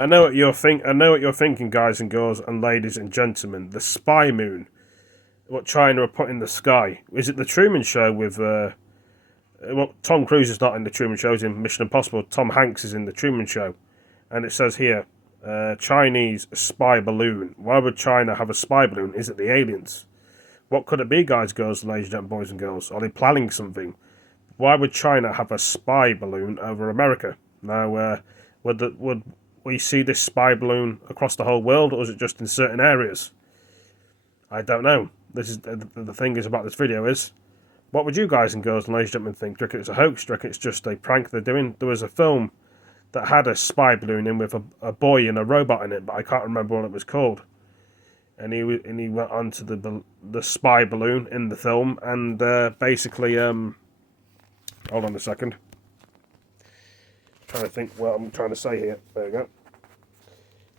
I know what you're thinking, guys and girls and ladies and gentlemen. The spy moon, what China are put in the sky. Is it the Truman Show with? Well, Tom Cruise is not in the Truman Show. He's in Mission Impossible. Tom Hanks is in the Truman Show, and it says here, Chinese spy balloon. Why would China have a spy balloon? Is it the aliens? What could it be, guys, girls, ladies, and boys and girls? Are they planning something? Why would China have a spy balloon over America? Now, would we see this spy balloon across the whole world, or is it just in certain areas? I don't know. This is the thing is about this video is, what would you guys and girls and ladies and gentlemen think? Do you reckon it's a hoax? Do you reckon it's just a prank they're doing? There was a film that had a spy balloon in with a boy and a robot in it, but I can't remember what it was called. And he went onto the spy balloon in the film, and basically, hold on a second. I'm trying to think what I'm trying to say here. There we go.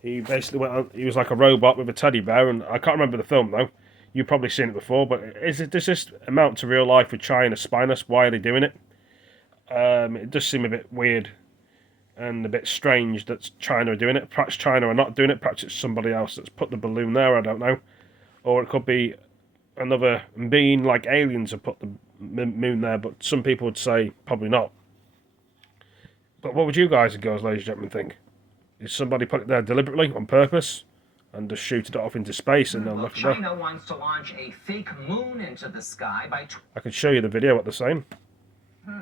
He basically went on. He was like a robot with a teddy bear, and I can't remember the film though. You've probably seen it before, but does this amount to real life with China spying us? Why are they doing it? It does seem a bit weird and a bit strange that China are doing it. Perhaps China are not doing it. Perhaps it's somebody else that's put the balloon there. I don't know. Or it could be another being like aliens have put the moon there. But some people would say probably not. But what would you guys and girls, ladies and gentlemen, think? Is somebody put it there deliberately on purpose and just shooted it off into space and they'll look at China wants to launch a fake moon into the sky by... I can show you the video what they're saying.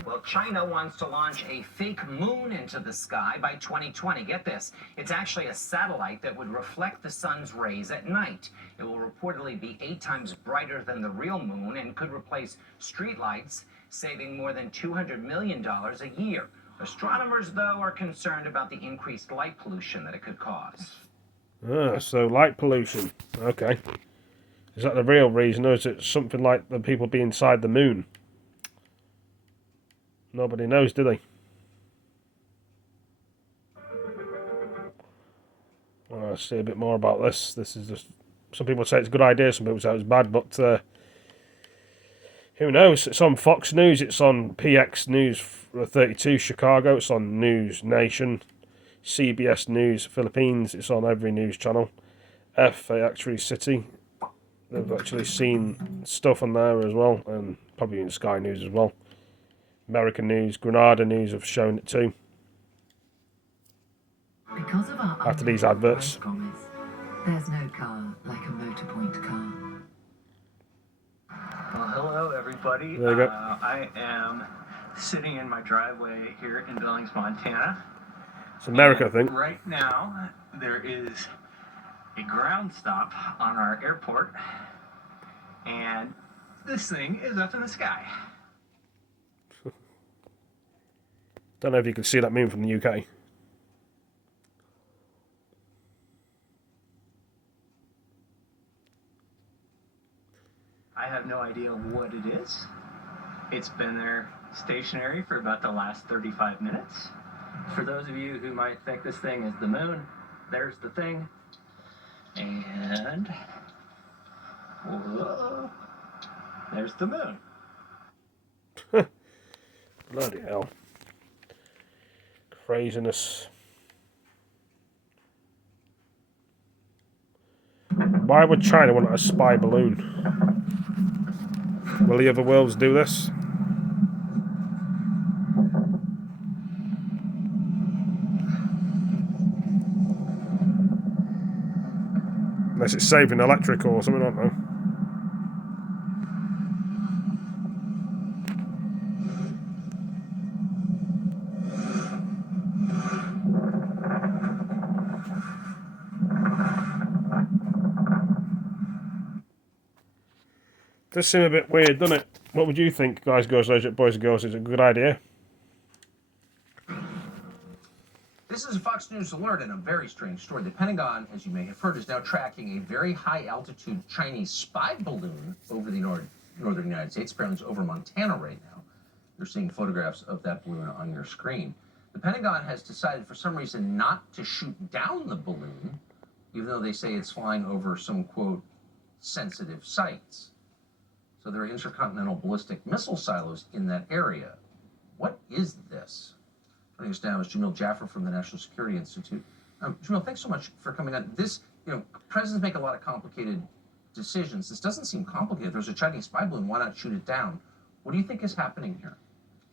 Well, China wants to launch a fake moon into the sky by 2020. Get this. It's actually a satellite that would reflect the sun's rays at night. It will reportedly be 8 times brighter than the real moon and could replace streetlights, saving more than $200 million a year. Astronomers, though, are concerned about the increased light pollution that it could cause. So light pollution. Okay. Is that the real reason, or is it something like the people be inside the moon? Nobody knows, do they? I'll see a bit more about this. This is just... Some people say it's a good idea, some people say it's bad, but who knows? It's on Fox News, it's on PX News 32 Chicago, it's on News Nation, CBS News Philippines, it's on every news channel. Actually City, they've actually seen stuff on there as well, and probably in Sky News as well. American News, Granada News have shown it too. Because of our after these adverts. Promise, there's no car like a Motorpoint car. Well, hello everybody. There you go. I am sitting in my driveway here in Billings, Montana. It's America, I think. Right now, there is a ground stop on our airport, and this thing is up in the sky. Don't know if you can see that moon from the UK. I have no idea what it is. It's been there stationary for about the last 35 minutes. For those of you who might think this thing is the moon, there's the thing. And whoa, there's the moon. Bloody hell. Craziness. Why would China want a spy balloon? Will the other worlds do this? Unless it's saving electric or something, I don't know. Does seem a bit weird, doesn't it? What would you think, guys, girls, boys and girls? Is it a good idea? This is a Fox News alert and a very strange story. The Pentagon, as you may have heard, is now tracking a very high-altitude Chinese spy balloon over the northern United States. Apparently it's over Montana right now. You're seeing photographs of that balloon on your screen. The Pentagon has decided for some reason not to shoot down the balloon, even though they say it's flying over some, quote, sensitive sites. So there are intercontinental ballistic missile silos in that area. What is this? Joining us now is Jamil Jaffer from the National Security Institute. Jamil, thanks so much for coming on. Presidents make a lot of complicated decisions. This doesn't seem complicated. There's a Chinese spy balloon. Why not shoot it down? What do you think is happening here?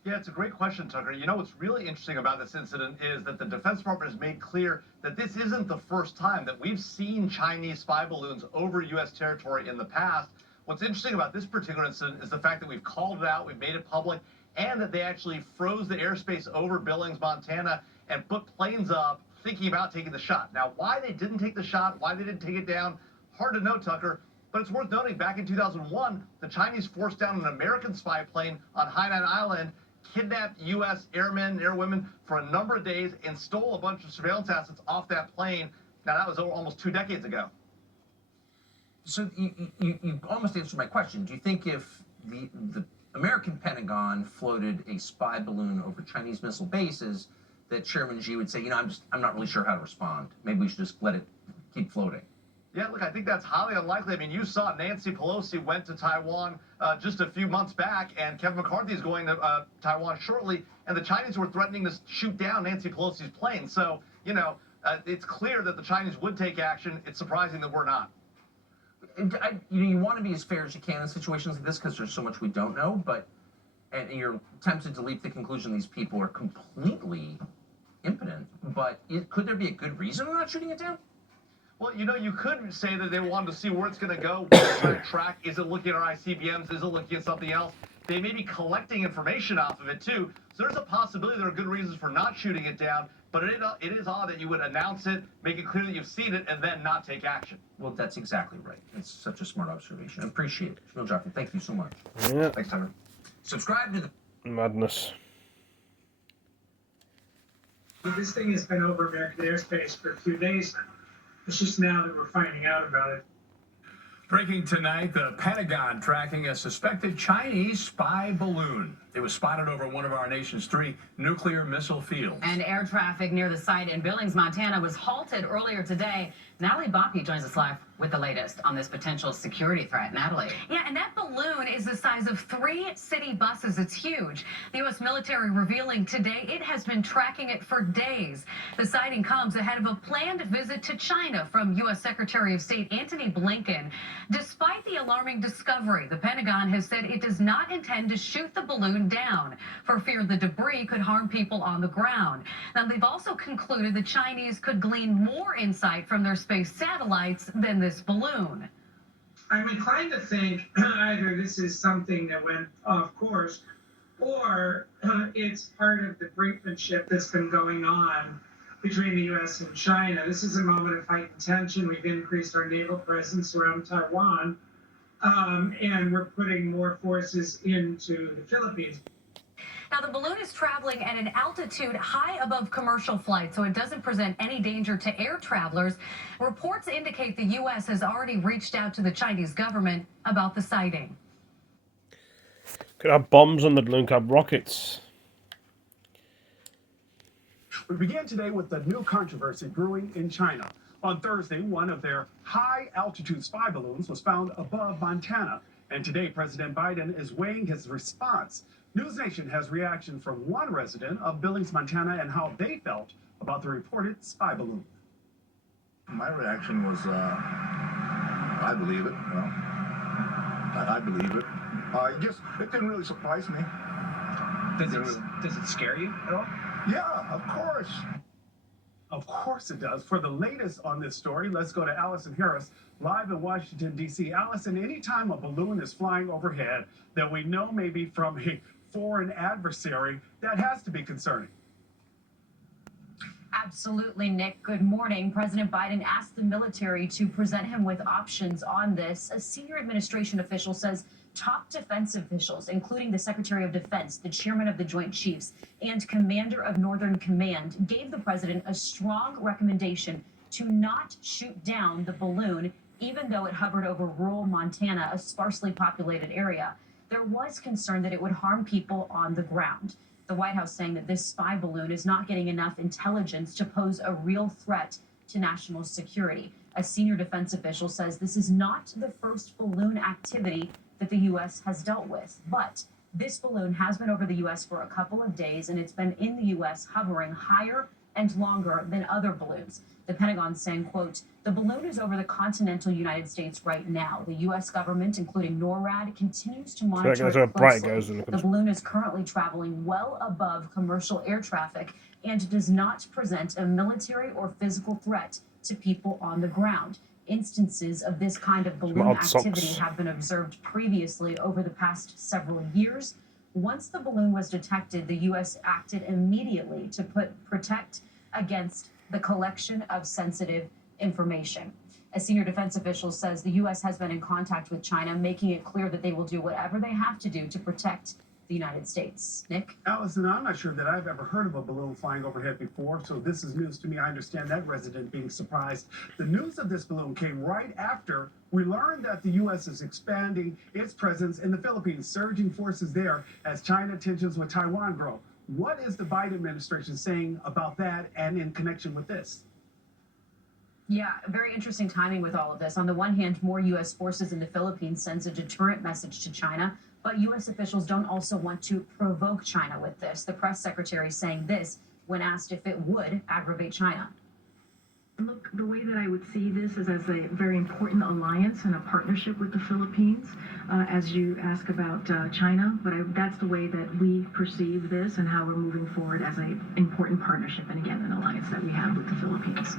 Yeah, it's a great question, Tucker. You know what's really interesting about this incident is that the Defense Department has made clear that this isn't the first time that we've seen Chinese spy balloons over U.S. territory in the past. What's interesting about this particular incident is the fact that we've called it out, we've made it public, and that they actually froze the airspace over Billings, Montana, and put planes up thinking about taking the shot. Now, why they didn't take the shot, why they didn't take it down, hard to know, Tucker. But it's worth noting, back in 2001, the Chinese forced down an American spy plane on Hainan Island, kidnapped U.S. airmen and airwomen for a number of days, and stole a bunch of surveillance assets off that plane. Now, that was almost 2 decades ago. So you almost answered my question. Do you think if the American Pentagon floated a spy balloon over Chinese missile bases, that Chairman Xi would say, I'm not really sure how to respond. Maybe we should just let it keep floating? Yeah, look, I think that's highly unlikely. I mean, you saw Nancy Pelosi went to Taiwan just a few months back, and Kevin McCarthy is going to Taiwan shortly, and the Chinese were threatening to shoot down Nancy Pelosi's plane. So, it's clear that the Chinese would take action. It's surprising that we're not. You want to be as fair as you can in situations like this because there's so much we don't know, and you're tempted to leap to the conclusion these people are completely impotent. But could there be a good reason they're not shooting it down? Well, you could say that they wanted to see where it's going to go, what it's going to track. Is it looking at our ICBMs? Is it looking at something else? They may be collecting information off of it, too. So there's a possibility there are good reasons for not shooting it down, but it is odd that you would announce it, make it clear that you've seen it, and then not take action. Well, that's exactly right. It's such a smart observation. I appreciate it. Jamil Jaffer, thank you so much. Yeah. Thanks, Tucker. Subscribe to the... Madness. This thing has been over American airspace for a few days now. It's just now that we're finding out about it. Breaking tonight, the Pentagon tracking a suspected Chinese spy balloon. It was spotted over one of our nation's 3 nuclear missile fields. And air traffic near the site in Billings, Montana was halted earlier today. Natalie Boppe joins us live with the latest on this potential security threat. Natalie. Yeah, and that balloon is the size of 3 city buses. It's huge. The U.S. military revealing today it has been tracking it for days. The sighting comes ahead of a planned visit to China from U.S. Secretary of State Antony Blinken. Despite the alarming discovery, the Pentagon has said it does not intend to shoot the balloon down for fear the debris could harm people on the ground. Now, they've also concluded the Chinese could glean more insight from their space satellites than this balloon. I'm inclined to think either this is something that went off course or it's part of the brinkmanship that's been going on between the U.S. and China. This is a moment of heightened tension. We've increased our naval presence around Taiwan, and we're putting more forces into the Philippines. Now, the balloon is traveling at an altitude high above commercial flights, so it doesn't present any danger to air travelers. Reports indicate the U.S. has already reached out to the Chinese government about the sighting. Could have bombs on the balloon, could have rockets. We began today with the new controversy brewing in China. On Thursday, one of their high-altitude spy balloons was found above Montana. And today, President Biden is weighing his response. NewsNation has reaction from one resident of Billings, Montana, and how they felt about the reported spy balloon. My reaction was, I believe it. Well, I believe it. It didn't really surprise me. Does it scare you at all? Yeah, of course. Of course it does. For the latest on this story, let's go to Allison Harris, live in Washington, D.C. Allison, anytime a balloon is flying overhead that we know may be from a foreign adversary, that has to be concerning. Absolutely, Nick. Good morning. President Biden asked the military to present him with options on this. A senior administration official says top defense officials, including the Secretary of Defense, the chairman of the Joint Chiefs, and commander of Northern Command, gave the president a strong recommendation to not shoot down the balloon, even though it hovered over rural Montana, a sparsely populated area. There was concern that it would harm people on the ground. The White House saying that this spy balloon is not getting enough intelligence to pose a real threat to national security. A senior defense official says this is not the first balloon activity that the U.S. has dealt with, but this balloon has been over the U.S. for a couple of days, and it's been in the U.S. hovering higher and longer than other balloons. The Pentagon saying, quote, the balloon is over the continental United States right now. The U.S. government, including NORAD, continues to monitor it closely. The balloon is currently traveling well above commercial air traffic and does not present a military or physical threat to people on the ground. Instances of this kind of balloon activity have been observed previously over the past several years. Once the balloon was detected, the U.S. acted immediately to protect against the collection of sensitive information. A senior defense official says the U.S. has been in contact with China, making it clear that they will do whatever they have to do to protect the United States. Nick? Allison, I'm not sure that I've ever heard of a balloon flying overhead before, so this is news to me. I understand that resident being surprised. The news of this balloon came right after we learned that the U.S. is expanding its presence in the Philippines, surging forces there as China tensions with Taiwan grow. What is the Biden administration saying about that and in connection with this? Yeah, very interesting timing with all of this. On the one hand, more U.S. forces in the Philippines sends a deterrent message to China, but U.S. officials don't also want to provoke China with this. The press secretary saying this when asked if it would aggravate China. Look, the way that I would see this is as a very important alliance and a partnership with the Philippines, as you ask about China. But that's the way that we perceive this and how we're moving forward as an important partnership and, again, an alliance that we have with the Philippines.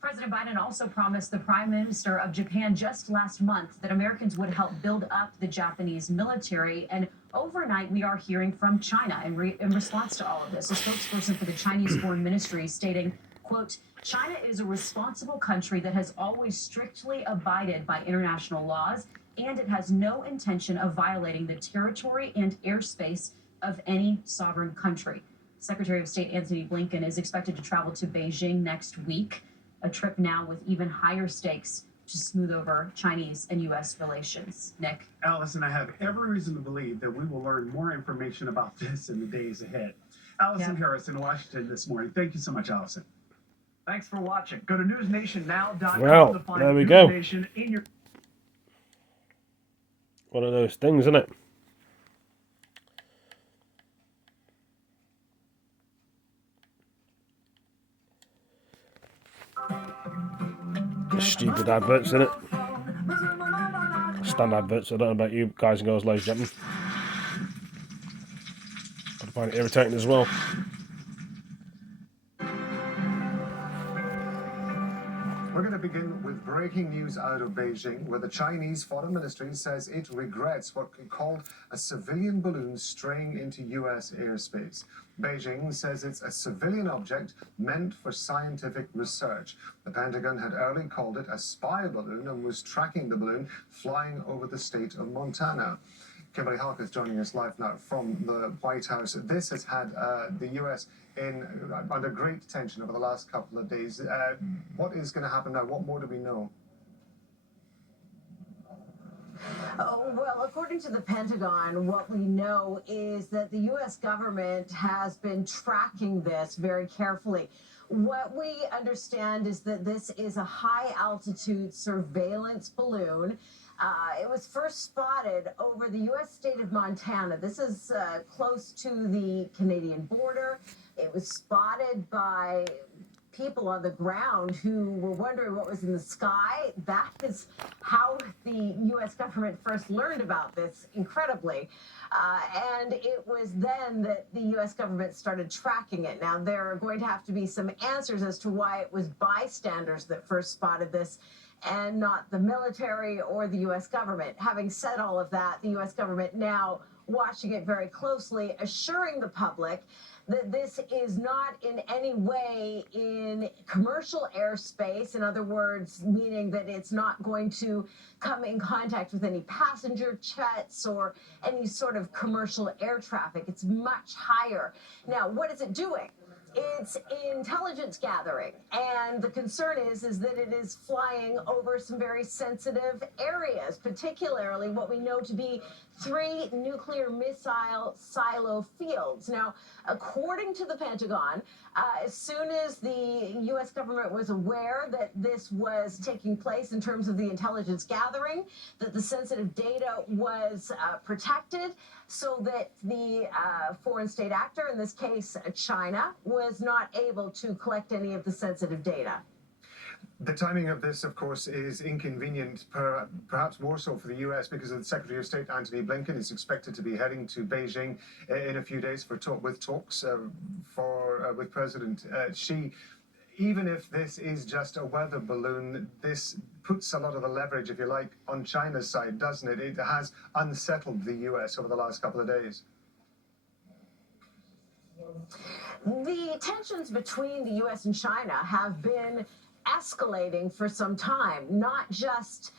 President Biden also promised the Prime Minister of Japan just last month that Americans would help build up the Japanese military. And overnight, we are hearing from China in response to all of this. A spokesperson for the Chinese Foreign Ministry stating, quote, China is a responsible country that has always strictly abided by international laws, and it has no intention of violating the territory and airspace of any sovereign country. Secretary of State Antony Blinken is expected to travel to Beijing next week, a trip now with even higher stakes to smooth over Chinese and U.S. relations. Nick? Allison, I have every reason to believe that we will learn more information about this in the days ahead. Allison Harris in Washington this morning. Thank you so much, Allison. Thanks for watching. Go to newsnation.now to find there we News go. Nation in your... One of those things, isn't it? Stupid adverts, isn't it? Stand adverts. I don't know about you guys and girls, ladies and gentlemen. I find it irritating as well. We're going to begin with breaking news out of Beijing, where the Chinese Foreign Ministry says it regrets what it called a civilian balloon straying into U.S. airspace. Beijing says it's a civilian object meant for scientific research. The Pentagon had early called it a spy balloon and was tracking the balloon flying over the state of Montana. Kimberly Hawk is joining us live now from the White House. This has had the U.S. under great tension over the last couple of days. What is going to happen now? What more do we know? Oh, well, according to the Pentagon, what we know is that the U.S. government has been tracking this very carefully. What we understand is that this is a high-altitude surveillance balloon. It was first spotted over the U.S. state of Montana. This is close to the Canadian border. It was spotted by people on the ground who were wondering what was in the sky. That is how the U.S. government first learned about this, incredibly. And it was then that the U.S. government started tracking it. Now, there are going to have to be some answers as to why it was bystanders that first spotted this and not the military or the U.S. government. Having said all of that, the U.S. government now watching it very closely, assuring the public that this is not in any way in commercial airspace. In other words, meaning that it's not going to come in contact with any passenger jets or any sort of commercial air traffic. It's much higher. Now, what is it doing? It's intelligence gathering, and the concern is that it is flying over some very sensitive areas, particularly what we know to be 3 nuclear missile silo fields. Now, according to the Pentagon, As soon as the U.S. government was aware that this was taking place in terms of the intelligence gathering, that the sensitive data was protected so that the foreign state actor, in this case China, was not able to collect any of the sensitive data. The timing of this, of course, is inconvenient, perhaps more so for the U.S. because the Secretary of State, Antony Blinken, is expected to be heading to Beijing in a few days for talks with President Xi. Even if this is just a weather balloon, this puts a lot of the leverage, if you like, on China's side, doesn't it? It has unsettled the U.S. over the last couple of days. The tensions between the U.S. and China have been escalating for some time, not just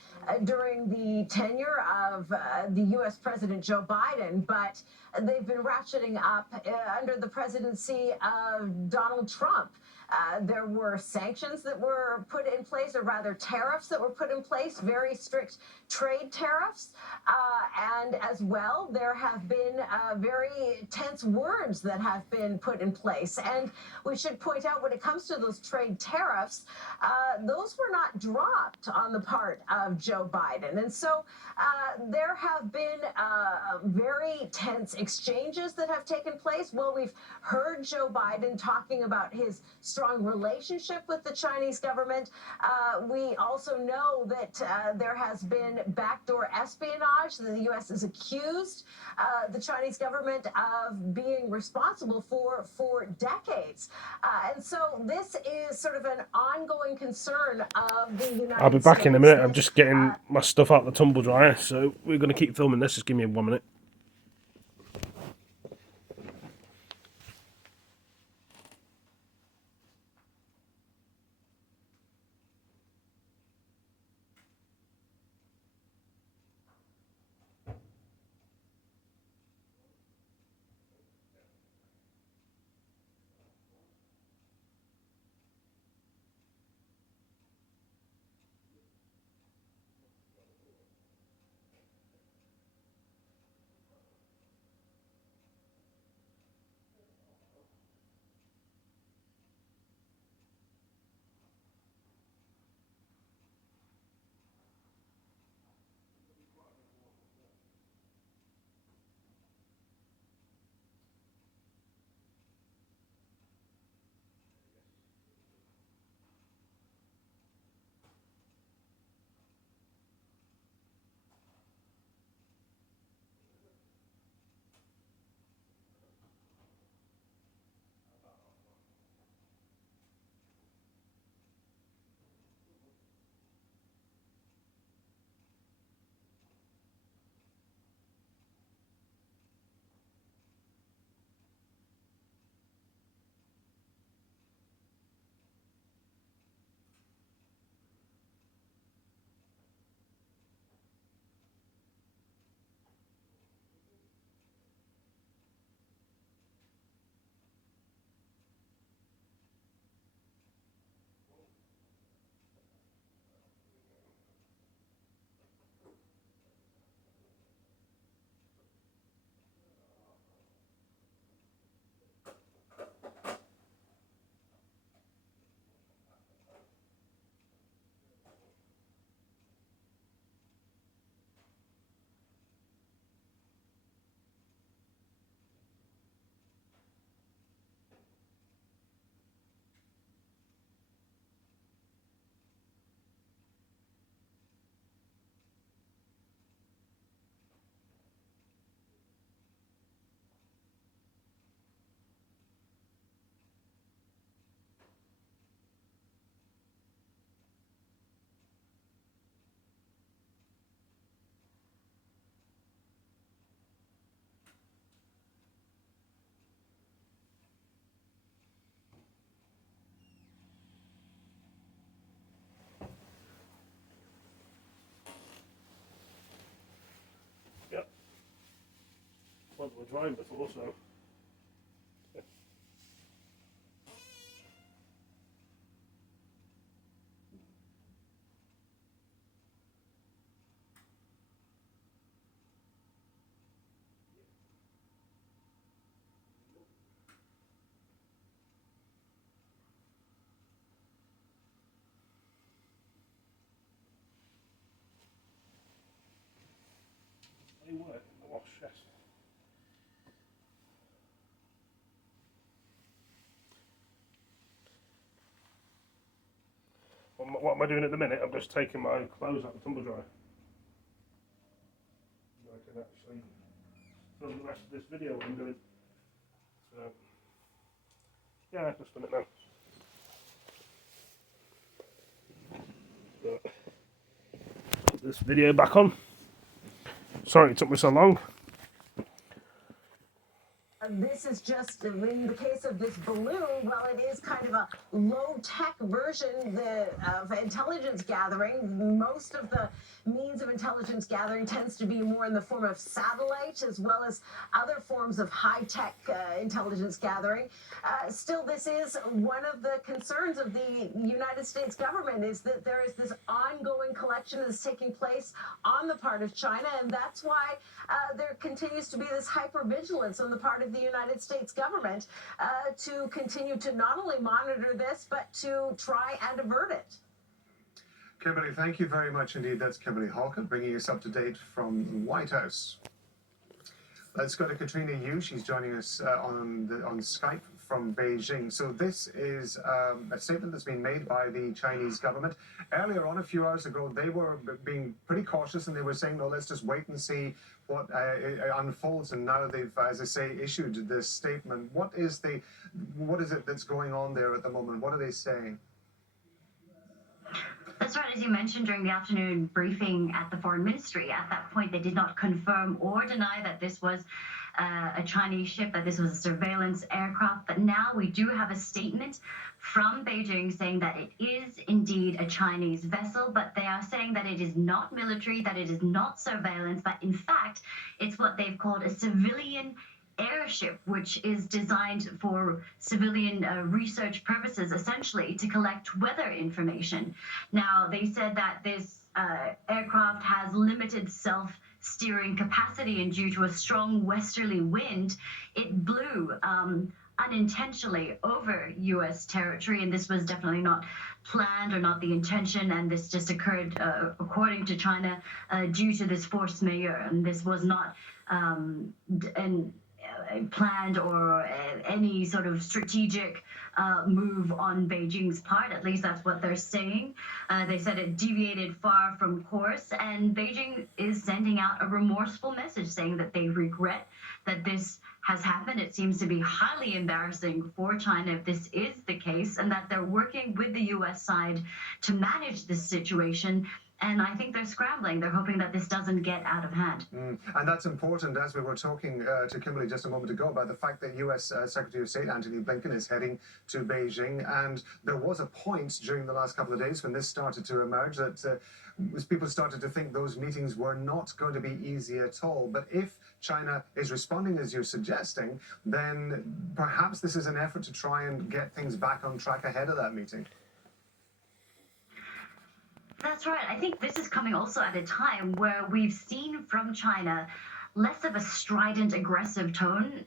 during the tenure of the U.S. President Joe Biden, but they've been ratcheting up under the presidency of Donald Trump. There were sanctions that were put in place, or rather tariffs that were put in place, very strict trade tariffs. And as well, there have been very tense words that have been put in place. And we should point out, when it comes to those trade tariffs, those were not dropped on the part of Joe Biden. And so there have been very tense exchanges that have taken place. Well, we've heard Joe Biden talking about his strong relationship with the Chinese government. We also know that there has been backdoor espionage that the U.S. has accused the Chinese government of being responsible for decades. And so this is sort of an ongoing concern of the United States. I'll be back in a minute. I'm just getting my stuff out the tumble dryer, so we're going to keep filming this. Just give me 1 minute. Well, we're drying before, so. What am I doing at the minute? I'm just taking my clothes out the tumble dryer. I can actually film the rest of this video what I'm doing. So, yeah, I've just done it now. So, put this video back on. Sorry it took me so long. This is just, in the case of this balloon, well, it is kind of a low-tech version of intelligence gathering. Most of the means of intelligence gathering tends to be more in the form of satellite, as well as other forms of high-tech intelligence gathering. Still, this is one of the concerns of the United States government, is that there is this ongoing collection that's taking place on the part of China, and that's why there continues to be this hypervigilance on the part of the United States government to continue to not only monitor this, but to try and avert it. Kimberly, thank you very much indeed. That's Kimberly Halkett bringing us up to date from the White House. Let's go to Katrina Yu. She's joining us on Skype from Beijing. So this is a statement that's been made by the Chinese government. Earlier on, a few hours ago, they were being pretty cautious and they were saying, no, let's just wait and see what unfolds. And now they've, as I say, issued this statement. What is it that's going on there at the moment? What are they saying? That's right, as you mentioned during the afternoon briefing at the Foreign Ministry. At that point, they did not confirm or deny that this was a Chinese ship, that this was a surveillance aircraft. But now we do have a statement from Beijing saying that it is indeed a Chinese vessel, but they are saying that it is not military, that it is not surveillance, but in fact, it's what they've called a civilian airship, which is designed for civilian research purposes, essentially to collect weather information. Now, they said that this aircraft has limited self-steering capacity, and due to a strong westerly wind, it blew unintentionally over U.S. territory, and this was definitely not planned or not the intention, and this just occurred, according to China, due to this force majeure, and this was not planned or any sort of strategic move on Beijing's part. At least that's what they're saying. They said it deviated far from course, and Beijing is sending out a remorseful message saying that they regret that this has happened. It seems to be highly embarrassing for China if this is the case, and that they're working with the U.S. side to manage this situation. And I think they're scrambling. They're hoping that this doesn't get out of hand. And that's important, as we were talking to Kimberly just a moment ago, about the fact that U.S. Secretary of State Antony Blinken is heading to Beijing. And there was a point during the last couple of days when this started to emerge that people started to think those meetings were not going to be easy at all. But if China is responding as you're suggesting, then perhaps this is an effort to try and get things back on track ahead of that meeting. That's right. I think this is coming also at a time where we've seen from China less of a strident, aggressive tone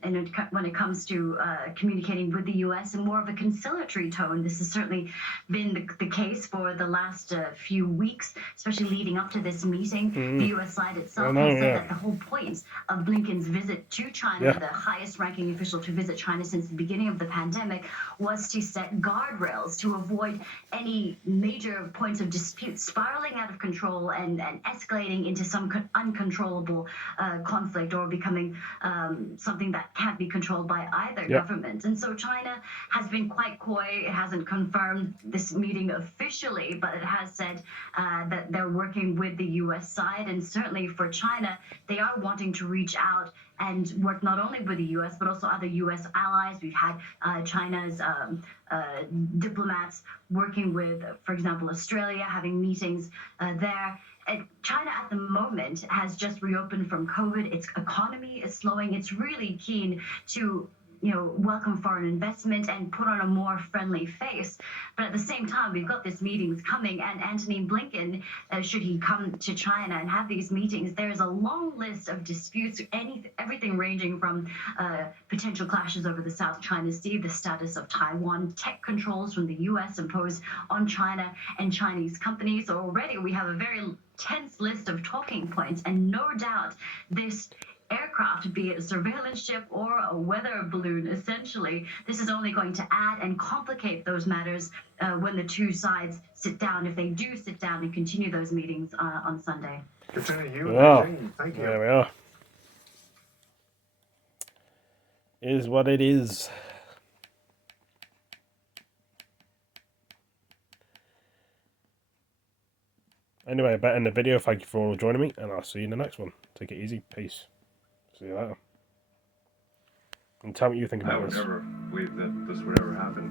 when it comes to communicating with the U.S. and more of a conciliatory tone. This has certainly been the case for the last few weeks, especially leading up to this meeting. The U.S. side itself has said that the whole point of Blinken's visit to China, the highest-ranking official to visit China since the beginning of the pandemic, was to set guardrails to avoid any major points of dispute spiraling out of control and escalating into some uncontrollable conflict or becoming something that can't be controlled by either government. And so China has been quite coy. It hasn't confirmed this meeting officially, but it has said that they're working with the U.S. side. And certainly for China, they are wanting to reach out and work not only with the U.S., but also other U.S. allies. We've had China's diplomats working with, for example, Australia, having meetings there. China at the moment has just reopened from COVID. Its economy is slowing. It's really keen to welcome foreign investment and put on a more friendly face. But at the same time, we've got these meetings coming, and Antony Blinken, should he come to China and have these meetings, there's a long list of disputes, everything ranging from potential clashes over the South China Sea, the status of Taiwan, tech controls from the U.S. imposed on China and Chinese companies. So already we have a very tense list of talking points, and no doubt this aircraft, be it a surveillance ship or a weather balloon, essentially. This is only going to add and complicate those matters when the two sides sit down, if they do sit down and continue those meetings on Sunday. Katrina, thank you. There we are. Is what it is. Anyway, I better end the video. Thank you for all joining me, and I'll see you in the next one. Take it easy. Peace. See you later. And tell me what you think about this. I would never believe that this would ever happen.